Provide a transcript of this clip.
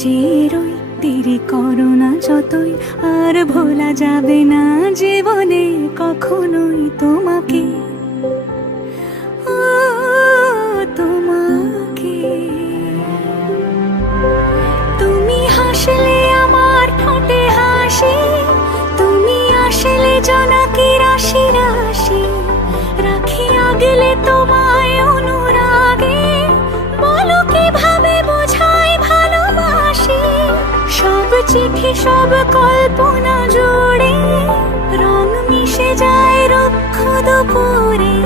চিরই দেরি করো না যতই, আর ভোলা যাবে না জীবনে কখনোই তোমাকে, ও তোমাকে। তুমি হাসলে আমার ঠোঁটে হাসি, তুমি আসলে জোনাকি রাশি রাশি, রাখি আগলে তোমায় অনুরাগে, বলো কিভাবে বোঝাই ভালোবাসি। সব চিঠি সব কল্পনা জুড়ে রং মিশে যায় রুক্ষ দুপুরে।